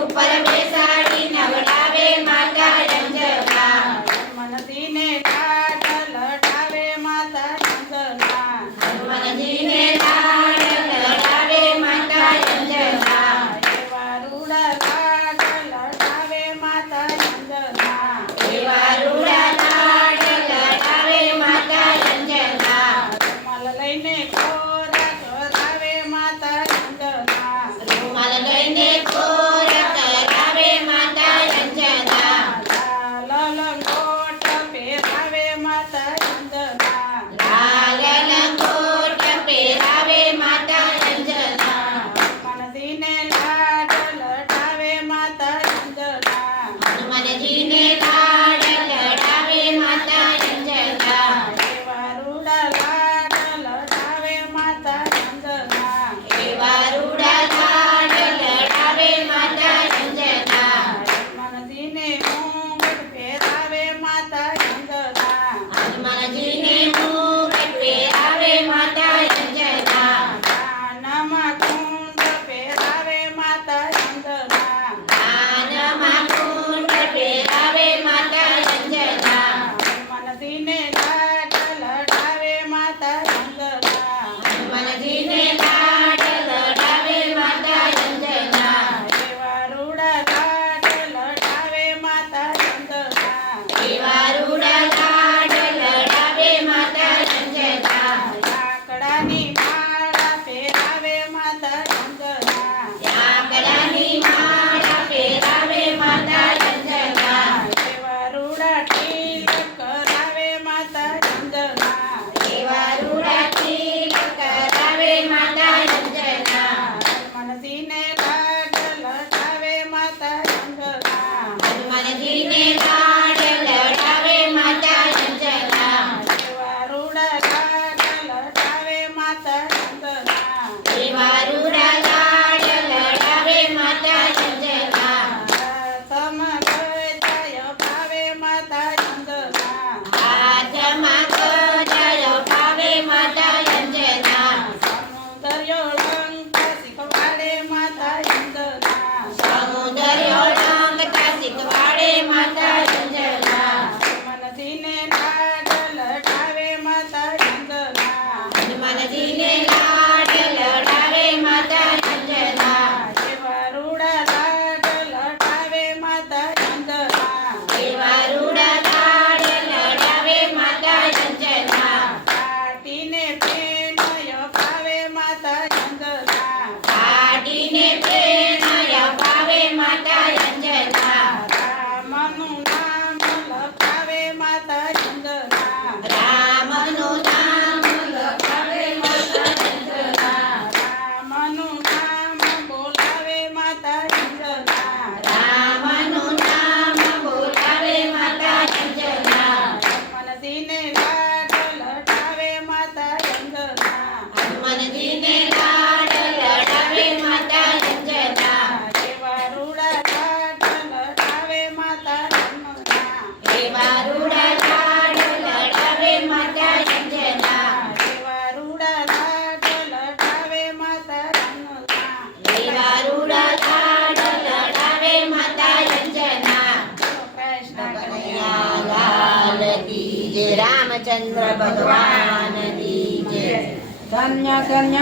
ઉપર બેસાડી નવડાવે માતા અંજના હનુમાનજીને લાડ લડાવે માતા અંજના હનુમાનજીને લાડ લડાવે માતા અંજના એવા રૂડા લાડ લડાવે માતા અંજના એવા રૂડા લાડ લડાવે માતા અંજના રૂમાલ લઈને ખોરાક કરાવે માતા અંજના રૂમાલ લઈને ખોરાક કરાવે માતા અંજના લાલ લંગોટ પહેરાવે માતા અંજના લાલ લંગોટ પહેરાવે માતા અંજના હનુમાનજીને લાડ લડાવે માતા અંજના હનુમાનજીને લાડ લડાવે માતા અંજના એવા રૂડા લાડ લડાવે માતા અંજના એવા રૂડા લાડ લડાવે માતા અંજના હનુમાનજીને મુંગટ પહેરાવે માતા અંજના હનુમાનજીને મુગટ પહેરાવે માતા અંજના કાનમાં કુંડ પહેરાવે માતા અંજના કાનમાં કુંડ પહેરાવે માતા અંજના હનુમાનજીને લાડ લડાવે માતા અંજના હનુમાનજીને લાડ લડાવે માતા અંજના એવા રૂડા લાડ લડાવે માતા અંજના એવા રૂડા લાડ લડાવે માતા અંજના લાકડાની માળા પહેરાવે માતા અંજના લાકડાની માળા પહેરાવે માતા અંજના એવા રૂડા ટીલ કરાવે માતા અંજના એવા રૂડા તિલક કરાવે માતા અંજના હનુમાનજીને લાડ લડાવે માતા અંજના હનુમાનજીને લાડ લડાવે માતા અંજના એવા રૂડા લાડ લડાવે માતા અંજના એવા રૂડા લાડ લડાવે માતા અંજના તમ ગય ભાવે માતા અંજના હાથમાં ગજાયો ભાવે માતા અંજના સમુદ્રયો લંકા શીખવાડે માતા અંજના સમુદ્રયો લંઘતા શીખવાડે માતા અંજના હનુમાનજીને લાડ લડાવે માતા અંજના હનુમાનજીને લાડ લડાવે માતા અંજના એવા રૂડા લાડ લડાવે માતા અંજના એવા રૂડા લાડ લડાવે માતા અંજના કાટીને પેનય ભાવે માતા અંજના કાઢીને પ્રેરણા અપાવે માતા અંજના રામનું નામ લખાવે માતા અંજના રામનું નામ લખાવે માતા અંજના રામનું નામ બોલાવે માતા અંજના રામનું નામ બોલાવે માતા અંજના હનુમાનજીને લાડ લડાવે માતા અંજના હનુમાનજીને લાડ લડાવે માતા અંજના એવા રૂડા લાડ લડાવે માતા અંજના એવા રૂડા લાડ લડાવે માતા અંજના એવા રૂડા લાડ લડાવે માતા અંજના એવા રૂડા લાડ લડાવે માતા અંજના કૃષ્ણ કનૈયા લાલ કી જય રામચંદ્ર ભગવાન કી જય ધન્ય ધન્ય